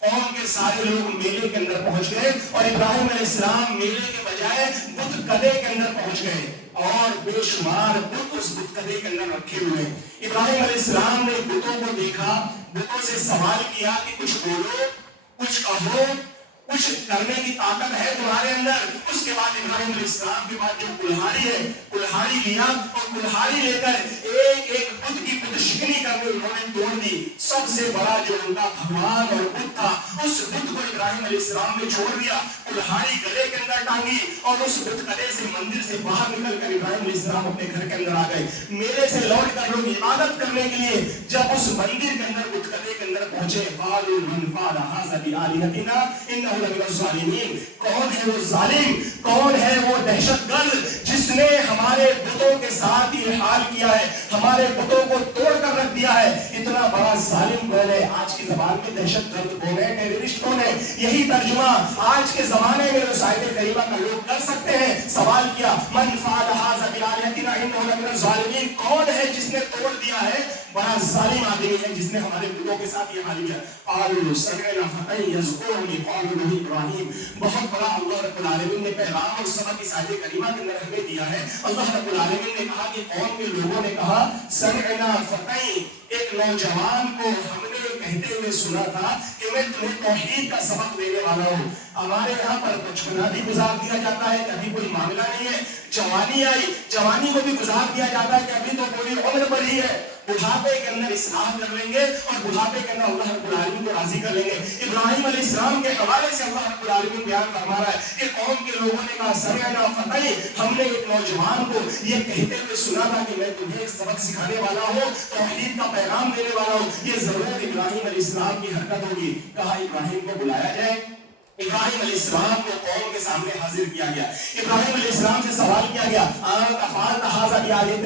قوم کے سارے لوگ میلے کے اندر پہنچ گئے اور ابراہیم علیہ السلام میلے کے بجائے بت کدے کے اندر پہنچ گئے اور بے شمار بت اس بت کدے کے اندر رکھے ہوئے۔ ابراہیم علیہ السلام نے بتوں کو دیکھا، بتوں سے سوال کیا کہ کچھ بولو، کچھ کہو، کچھ کرنے کی طاقت ہے تمہارے اندر۔ اس کے بعد ابراہیم علیہ السلام کے بعد جو کلہاڑی ہے، کلہاڑی لیا اور کلہاڑی لے کر ایک ایک بت کی بت شکنی کر کے انہوں نے توڑ دی۔ سب سے بڑا جو ان کا بھگوان اور بت تھا، اس بت کو ابراہیم علیہ السلام نے چھوڑ دیا، کلہاڑی گلے کے اندر ٹانگی اور اس بت کدے سے مندر سے باہر نکل کر ابراہیم علیہ السلام اپنے گھر کے اندر آ گئے۔ میلے سے لوٹ کر لوگ عبادت کرنے کے لیے جب اس مندر کے اندر بت کدے کے اندر پہنچے، قالوا من فعل هذا بآلهتنا انه لمن الظالمین، کون ہے وہ ظالم، کون ہے وہ دہشت گرد جس نے ہمارے بتوں کے ساتھ یہ حال کیا ہے، ہمارے بتوں کو توڑ کر رکھ دیا ہے۔ اتنا بڑا ظالم کون ہے؟ آج کی زبان میں دہشت گرد کون ہے، ٹیررسٹ کون ہے، یہی ترجمہ آج کے زمانے میں رسائل کریمہ کا لوگ کر سکتے ہیں۔ سوال کیا من فعل هذا بآلهتنا انه لمن الظالمین، کون ہے جس نے توڑ دیا ہے؟ بڑا ظالم آدمی ہے جس نے ہمارے بتوں کے ساتھ یہ حال کیا۔ قالوا سمعنا فتى يذكرهم يقال له ابراہیم، بہت بڑا اللہ رب العالمین نے پیغام اور سبق اس آیت کریمہ کے اندر ہمیں دیا ہے۔ اللہ رب العالمین نے کہا کہ قوم کے لوگوں نے کہا سمعنا فتى، ایک نوجوان کو ہم نے کہتے ہوئے سنا تھا کہ میں تمہیں توحید کا سبق دینے والا ہوں۔ ہمارے یہاں پر بچپنا بھی گزار دیا جاتا ہے، کبھی کوئی معاملہ نہیں ہے، جوانی آئی، جوانی کو بھی گزار دیا جاتا ہے کہ ابھی تو پوری عمر بڑھی ہے، بڑھاپے کے اندر اصلاح کر لیں گے اور بڑھاپے کے اندر اللہ رب العالمین کو راضی کر لیں گے۔ ابراہیم علیہ السلام کے حوالے سے اللہ رب العالمین بیان فرما رہا ہے کہ قوم کے لوگوں نے کہا سمعنا فتى، ہم نے ایک نوجوان کو یہ کہتے ہوئے سنا تھا کہ میں تمہیں ایک سبق سکھانے والا ہوں، توحید کا پیغام دینے والا ہوں، یہ ضرور ابراہیم علیہ السلام کی حرکت ہوگی۔ کہا ابراہیم کو بلایا جائے۔ ابراہیم علیہ السلام کو قوم کے سامنے حاضر کیا گیا۔ ابراہیم علیہ السلام سے سوال کیا گیا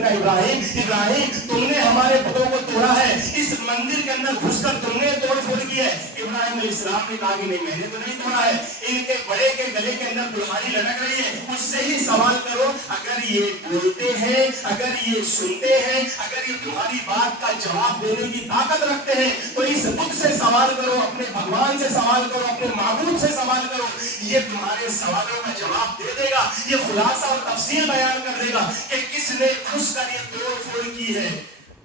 ابراہیم، ابراہیم تم نے ہمارے بتوں کو مندر کے اندر گھس کر تم نے توڑ پھوڑ کی ہے؟ ابراہیم علیہ السلام نے کہا کہ نہیں، میں نے تو نہیں توڑا ہے، ان کے بڑے کے گلے کے اندر کلہاڑی لٹک رہی ہے، اس سے ہی سوال کرو، اگر یہ بولتے ہیں، اگر یہ سنتے ہیں، اگر یہ تمہاری بات کا جواب دینے کی طاقت رکھتے ہیں تو اس بت سے سوال کرو، اپنے بھگوان سے سوال کرو، اپنے معبود سے سوال کرو، یہ تمہارے سوالوں کا جواب دے دے گا، یہ خلاصہ اور تفصیل بیان کر دے گا کہ کس نے گھس کر یہ توڑ پھوڑ کی ہے۔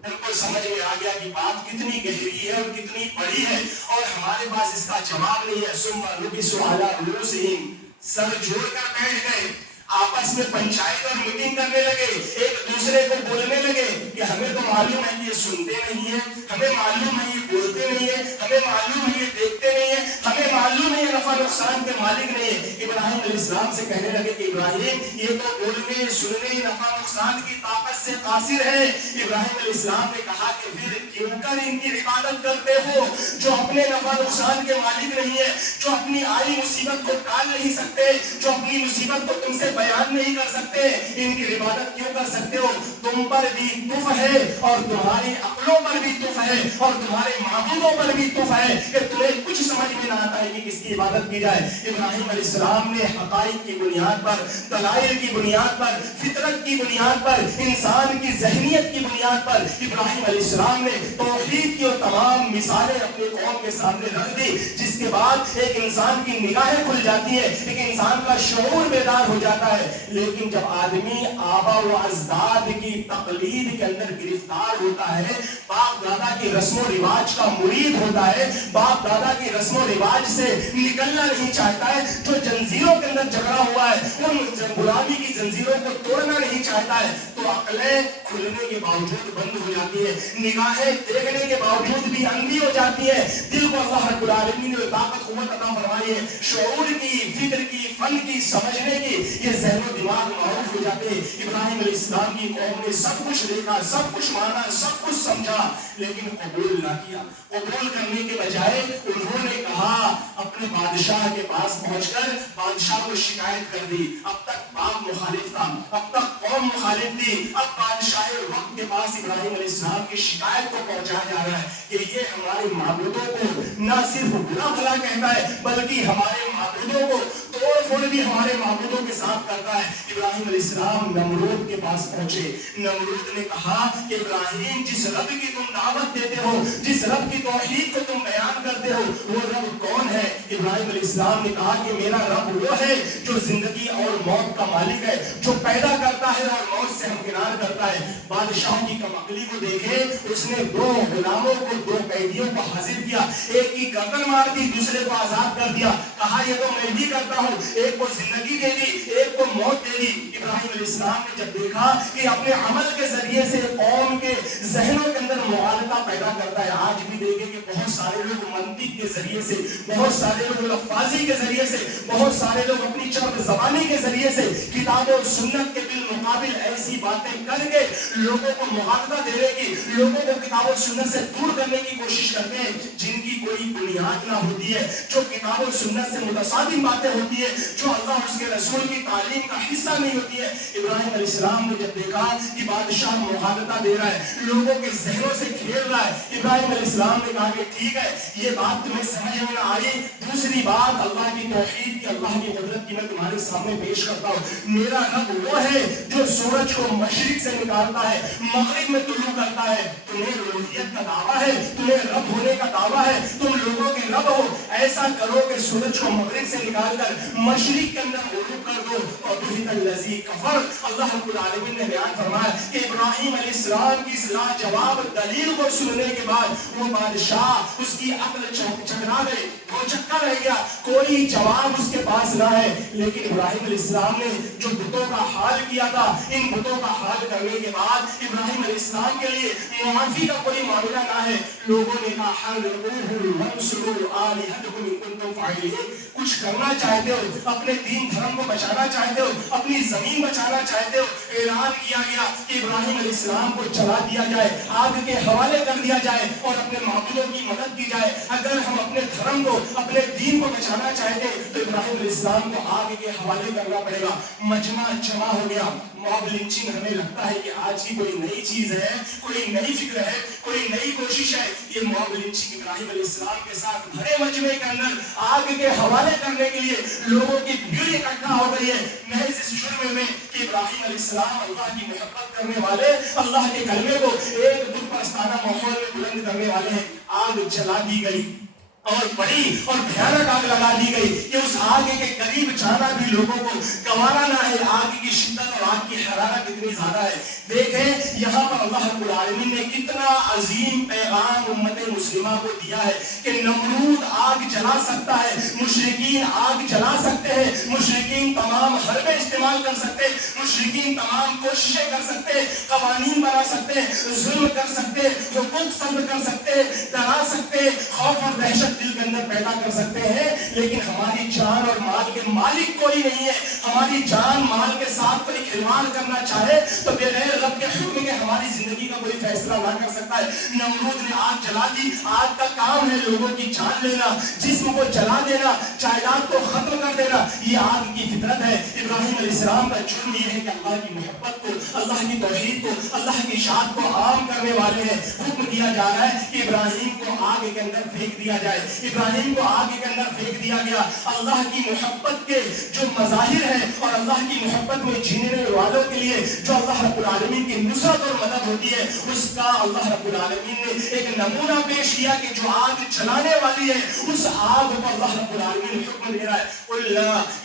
ان کو سمجھ میں آ گیا کہ بات کتنی گہری ہے اور کتنی بڑی ہے اور ہمارے پاس اس کا جواب نہیں ہے۔ ثم نبسوا علی رؤوسہم، سر جوڑ کر بیٹھ گئے، آپس میں پنچایت اور میٹنگ کرنے لگے، ایک دوسرے کو بولنے لگے کہ ہمیں تو معلوم ہے کہ یہ سنتے نہیں ہیں، ہمیں معلوم ہے یہ بولتے نہیں ہیں، ہمیں معلوم ہے یہ دیکھتے نہیں ہیں، ہمیں معلوم ہے یہ نفع نقصان کے مالک نہیں ہے۔ ابراہیم علیہ السلام سے کہنے لگے کہ ابراہیم یہ تو بولنے سننے نفع نقصان کی طاقت سے قاصر ہے۔ ابراہیم علیہ السلام نے کہا کہ پھر کیوں کر ان کی عبادت کرتے ہو جو اپنے نفع نقصان کے مالک نہیں ہے، جو اپنی آئی مصیبت کو ٹال نہیں سکتے، جو اپنی مصیبت کو تم سے بیان نہیں کر سکتے، ان کی عبادت کیوں کر سکتے ہو؟ تم پر بھی تف ہے اور تمہاری عقلوں پر بھی تف ہے اور تمہارے معبودوں پر بھی تف ہے کہ تمہیں کچھ سمجھ میں نہ آتا ہے کہ کس کی عبادت کی جائے۔ ابراہیم علیہ السلام نے حقائق کی بنیاد پر، دلائل کی بنیاد پر، فطرت کی بنیاد پر، انسان کی ذہنیت کی بنیاد پر ابراہیم علیہ السلام نے توحید کی اور تمام مثالیں اپنے قوم کے سامنے رکھ دی، جس کے بعد ایک انسان کی نگاہیں کھل جاتی ہیں، ایک انسان کا شعور بیدار ہو جاتا ہے۔ لیکن جب آدمی آبا و اجداد کی تقلید کے اندر گرفتار ہوتا ہے، باپ دادا کی رسم و رواج کا مرید ہوتا ہے، باپ دادا کی رسم و رواج سے نکلنا نہیں چاہتا ہے، جو جنزیروں کے اندر جکڑا ہوا ہے ان غلامی کی جنزیروں کو توڑنا نہیں چاہتا ہے، تو عقلیں کھلنے کے باوجود بند ہو جاتی ہے، نگاہیں دیکھنے کے باوجود بھی اندھی ہو جاتی ہے۔ دل کو اللہ رب العالمین نے طاقت قوت عطا فرمائی ہے، شعور کی، فکر کی، فن کی، سمجھنے کی، یہ ذہن و دماغ معروف ہو جاتے ہیں۔ ابراہیم علیہ السلام کی قوم نے سب کچھ دیکھا، سب کچھ مانا، سب کچھ سمجھا، لیکن قبول نہ کیا۔ قبول کرنے کے بجائے انہوں نے کہا، اپنے بادشاہ کے پاس پہنچ کر بادشاہ کو شکایت کر دی۔ اب تک باپ مخالف تھا، اب تک قوم مخالف تھی، اب بادشاہ وقت کے پاس ابراہیم علیہ السلام کی شکایت کو پہنچایا جا رہا ہے کہ یہ ہمارے معبودوں کو نہ صرف برا بھلا کہتا ہے بلکہ ہمارے معبودوں کو توڑ پھوڑ بھی ہمارے معبودوں کے ساتھ کرتا ہے۔ ابراہیم علیہ السلام نمرود کے پاس پہنچے، نمرود نے کہا کہ ابراہیم جس رب کی تم دعوت دیتے ہو، جس رب کی توحید کو تم بیان کرتے ہو، وہ رب کون ہے؟ ابراہیم علیہ السلام نے کہا کہ میرا رب وہ ہے جو زندگی اور موت کا مالک ہے، جو پیدا کرتا ہے اور موت سے ہمکنار کرتا ہے۔ بادشاہ کی کم عقلی کو دیکھے، اس نے دو غلاموں کو، دو قیدیوں کو حاضر کیا، ایک کی گردن مار دی، دوسرے کو آزاد کر دیا، کہا یہ تو میں بھی کرتا ہوں، ایک کو زندگی دے دی، ایک کو موت دے دی۔ ابراہیم علیہ السلام نے جب دیکھا کہ اپنے عمل کے ذریعے سے قوم کے ذہنوں کے اندر مغالطہ پیدا کرتا ہے، آج بھی دیکھیں کہ بہت سارے لوگ منطق کے ذریعے سے، بہت سارے لوگ لفاظی کے ذریعے سے، بہت سارے لوگ اپنی چرب زبانی کے ذریعے سے کتاب و سنت کے بالمقابل ایسی باتیں کر کے لوگوں کو مغالطہ دینے کی، لوگوں کو کتاب و سنت سے دور کرنے کی کوشش کرتے ہیں، جن کی کوئی بنیاد نہ ہوتی ہے، جو کتاب و سنت سے متصادم باتیں ہوتی ہے، جو اللہ اور اس کے رسول کی تعلیم کا حصہ نہیں ہوتی ہے۔ ابراہیم علیہ السلام نے جب دیکھا کہ بادشاہ مغالطہ دے رہا ہے، لوگوں کے ذہنوں سے کھیل رہا ہے، ابراہیم علیہ السلام نے کہا کہ ٹھیک ہے، یہ بات تمہیں سمجھ میں نہ آئی، دوسری بات اللہ کی توحید کی، اللہ کی قدرت کی میں تمہارے سامنے پیش کرتا ہوں۔ میرا رب وہ ہے جو سورج کو مشرق سے نکالتا ہے، مغرب میں طلوع کرتا ہے۔ تمہیں الوہیت کا دعویٰ ہے، تمہیں رب ہونے کا دعویٰ ہے، تم لوگوں کے رب ہو، ایسا کرو کہ سورج کو مغرب سے نکال کر مشرق کے اندر غروب کر دو۔ اور بہت الذی کفر، اللہ رب العالمین نے بیان فرمایا کہ ابراہیم علیہ السلام کی اس لاجواب دلیل کو سننے کے بعد وہ بادشاہ، اس کی عقل چکرا گئی، وہ چکا رہ گیا، کوئی جواب اس کے پاس نہ ہے۔ لیکن ابراہیم علیہ السلام نے جو بتوں کا حال کیا تھا، ان بتوں کا حال کرنے کے بعد ابراہیم علیہ السلام کے لیے معافی کا کوئی معاملہ نہ ہے۔ لوگوں نے کہا حرقوہ وانصروا آلہتکم ان کنتم فاعلین، کچھ کرنا چاہتے ہو، اپنے دین دھرم کو بچانا چاہتے ہو، اپنی زمین بچانا چاہتے ہو، اعلان کیا گیا کہ ابراہیم علیہ السلام کو جلا دیا جائے، آگ کے حوالے کر دیا جائے اور اپنے معبودوں کی مدد کی جائے۔ اگر ہم اپنے دھرم کو، اپنے دین کو بچانا چاہتے تو ابراہیم علیہ السلام کو آگ کے حوالے کرنا پڑے گا. مجمع جمع ہو گیا. موب لنچنگ ہمیں لگتا ہے کہ آج کی کوئی نئی چیز ہے, کوئی نئی فکر ہے, کوئی نئی کوشش ہے. یہ موب لنچنگ ابراہیم علیہ السلام کے ساتھ بھرے مجمع کے اندر آگ کے حوالے کرنے کے لیے لوگوں کی بھیڑ اکٹھا ہو گئی ہے, محض اس جرم میں کہ ابراہیم علیہ السلام اللہ کی محبت کرنے والے, اللہ کے کلمے کو ایک بت پرستانہ ماحول میں بلند کرنے والے ہیں. آگ جلا دی گئی اور بڑی اور بھیانک آگ لگا دی گئی کہ اس آگ کے قریب جانا بھی لوگوں کو گوارا نہ ہے. آگ کی شدت اور آگ کی حرارت اتنی زیادہ ہے. دیکھیں یہاں پر اللہ رب العالمین نے کتنا عظیم پیغام امت مسلمہ کو دیا ہے کہ نمرود آگ جلا سکتا ہے, مشرکین آگ جلا سکتے ہیں, مشرکین تمام حربے استعمال کر سکتے, مشرکین تمام کوششیں کر سکتے, قوانین بنا سکتے, ظلم کر سکتے, حقوق سلب کر سکتے, ڈرا سکتے, خوف اور دہشت دل کے اندر پیدا کر سکتے ہیں, لیکن ہماری جان اور مال کے مالک کوئی نہیں ہے. ہماری جان مال کے ساتھ کوئی کھلواڑ کرنا چاہے تو بغیر رب کے حکم کے ہماری زندگی کا کوئی فیصلہ نہ کر سکتا ہے. نمرود نے آگ جلا دی. آگ کا کام ہے لوگوں کی جان لینا, جسم کو جلا دینا, جائیداد کو ختم کر دینا. یہ آگ کی فطرت ہے. ابراہیم علیہ السلام کا جرم یہ ہے کہ اللہ کی محبت کو, اللہ کی توحید کو, اللہ کی اشاعت کو عام کرنے والے ہیں. حکم دیا جا رہا ہے کہ ابراہیم کو آگ کے اندر پھینک دیا جائے. ابراہیم کو آگ کے اندر پھینک دیا گیا. اللہ کی محبت کے جو مظاہر ہیں اور اللہ کی محبت میں جینے والوں کے لیے جو اللہ رب العالمین کی نصرت اور مدد ہوتی ہے, اس کا اللہ رب العالمین نے ایک نمونہ پیش کیا کہ جو آگ جلانے والی ہے اس آگ کو اللہ رب العالمین حکم دے رہا ہے, قل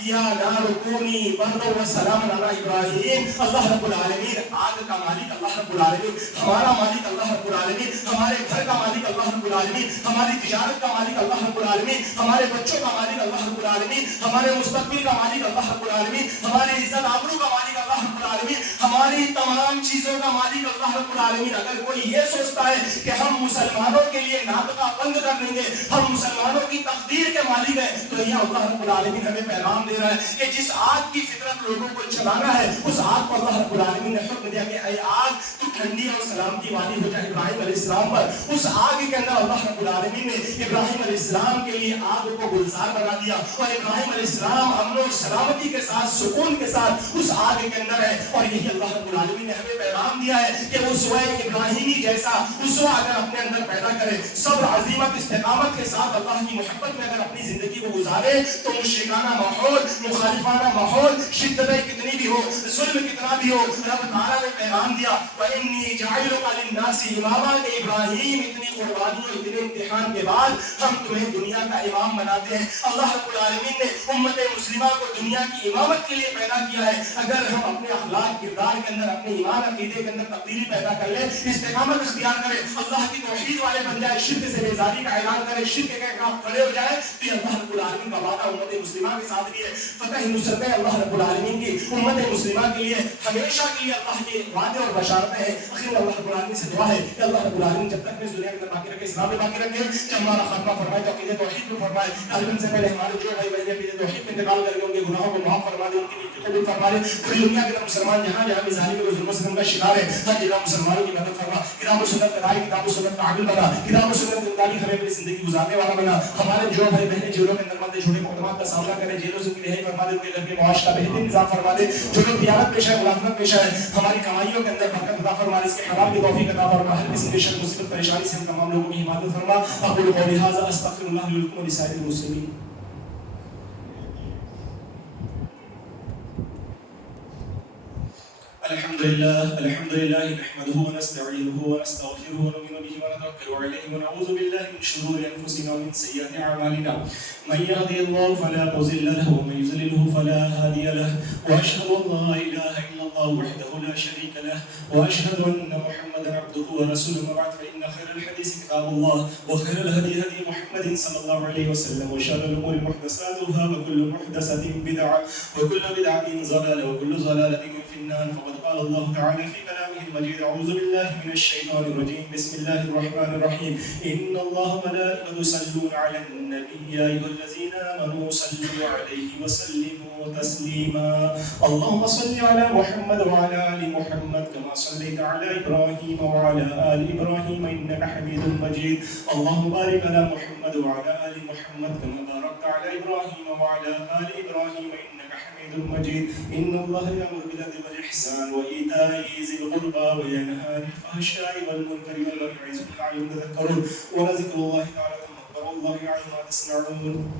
یا نار کونی بردا وسلاما علی ابراہیم. اللہ رب العالمین آگ کا مالک اللہ رب العالمین, ہمارا مالک اللہ رب العالمین, ہمارے گھر کا مالک اللہ رب العالمین, ہماری تجارت کا مالک اللہ رب العالمین, ہمارے بچوں کا مالک اللہ رب العالمین, ہمارے مستقبل کا مالک اللہ رب العالمین, ہماری عزت آبرو کا مالک اللہ رب العالمین, ہماری تمام چیزوں کا مالک اللہ رب العالمین. اگر کوئی یہ سوچتا ہے کہ ہم مسلمانوں کے لیے ناطقہ بند کر دیں گے, ہم مسلمانوں کی تقدیر کے مالک ہیں, تو یہ اللہ رب العالمین ہمیں پیغام دے رہا ہے کہ جس آگ کی فطرت لوگوں کو چلانا ہے اس آگ کو اللہ رب العالمین نے حکم دیا کہ اے آگ تو ٹھنڈی اور سلامتی والی ہو جائے ابراہیم علیہ السلام پر. اس آگ کے اندر اللہ رب العالمین نے ابراہیم علیہ السلام کے لیے آگ کو گلزار بنا دیا اور ابراہیم علیہ السلام امن و سلامتی کے ساتھ, سکون کے ساتھ اس آگ کے اندر ہے. اور یہی اللہ رب العالمین نے ہمیں پیغام دیا ہے کہ وہ اسوہ ابراہیمی جیسا اسوہ اگر اپنے اندر پیدا کرے, صبر, عزیمت, استقامت کے ساتھ اللہ کی محبت میں اگر اپنی زندگی کو گزارے تو مشرکانہ ماحول, مخالفانہ ماحول, شدتیں کتنی بھی ہو, ظلم کتنا بھی ہو, رب تعالیٰ نے پیغام دیا وَإِنِّي جَاعِلُكَ لِلنَّاسِ إِمَامًا, کہ ابراہیم اتنی قربانیوں, اتنے امتحان کے بعد ہم تمہیں دنیا کا امام بناتے ہیں. اللہ رب العالمین نے امت مسلمہ کو دنیا کی امامت کے لیے پیدا کیا ہے. اگر ہم اپنے اخلاق, کردار کے اندر, اپنے ایمان, عقیدے کے اندر تبدیلی پیدا کر لیں, استقامت اختیار کریں, اللہ کی توحید والے بن جائے, شرک سے بیزاری کا اعلان کریں, شرک کے خلاف کھڑے ہو جائے, تو اللہ رب العالمین کا وعدہ امت مسلمہ کے ساتھ بھی ہے. فتح نصرتیں اللہ رب العالمین کی امت مسلمہ کے لیے ہمیشہ کے لیے اللہ کے وعدے اور بشارتیں ہیں. اخیر اللہ رب العالمین سے دعا ہے کہ اللہ رب العالمین جب تک اس دنیا کے اندر باقی رکھے, اسلام میں باقی رکھے, کہ ہمارا خاتمہ فرمائے, عقیدے توحید میں فرمائے. تعلیم سے پہلے ہمارے جو بھائی بہنیں عقیدے توحید میں انتقال کر گئے ان کے گناہوں کو معاف فرما دے, ان کی نیکی قبول فرما دے. پوری دنیا کے اندر مسلمان جہاں جہاں بھی ظالم و ظلم و ستم کا شکار ہے, ہر جگہ مسلمانوں کی مدد فرما. کتاب و سنت کا رائی, کتاب و سنت کا عامل بنا, کتاب و سنت کے مطابق ہمیں اپنی زندگی گزارنے والا بنا. ہمارے جو بھائی بہنیں جیلوں کے اندر بند ہیں, چھوٹے مقدمات کا سامنا کریں, جیلوں سے رہائی فرما دے, ان کے گھر کے معاش کا بہترین نظام فرما دے. جو لوگ دیانت پیشہ ہے, ملازمت پیشہ ہے, ہماری کمائیوں کے اندر برکت عطا فرما, اس کے حلال کی توفیق عطا فرما, ہر کسی کی شر مصیبت پریشانی سے ہم تمام لوگوں کی حفاظت فرما. اقول قولی ھذا استغفر اللہ لی ولکم ولسائر المسلمین. الحمد لله نحمده ونستعينه ونستغفره ونؤمن به ونتوكل عليه ونعوذ بالله من شرور انفسنا ومن سيئات اعمالنا. من يهده الله فلا مضل له ومن يضلل فلا هادي له, واشهد ان لا اله الا الله وحده لا شريك له, واشهد ان محمدا عبده ورسوله. وبعد فان خير الحديث كتاب الله وخير الهدي هدي محمد صلى الله عليه وسلم, وشر الامور محدثاتها وكل محدثة بدعة وكل بدعة ضلالة وكل ضلالة في النار. فقد قال الله تعالى في كلامه المجيد أعوذ بالله من الشيطان الرجيم بسم الله الرحمن الرحيم إن الله وملائكته يصلون على النبي يا أيها الذين آمنوا صلوا عليه وسلموا تسليما. اللهم صل على محمد وعلى آل محمد كما صليت على إبراهيم وعلى آل إبراهيم إنك حميد مجيد. اللهم بارك على محمد محمد وعلى آل محمد كما باركت على إبراهيم وعلى آل إبراهيم إنك حميد مجيد. إن الله يأمر بالعدل والإحسان وإيتاء ذي القربى وينهى عن الفحشاء والمنكر والبغي يعظكم لعلكم تذكرون. ولذكر الله تعالى أكبر والله يعلم ما تصنعون.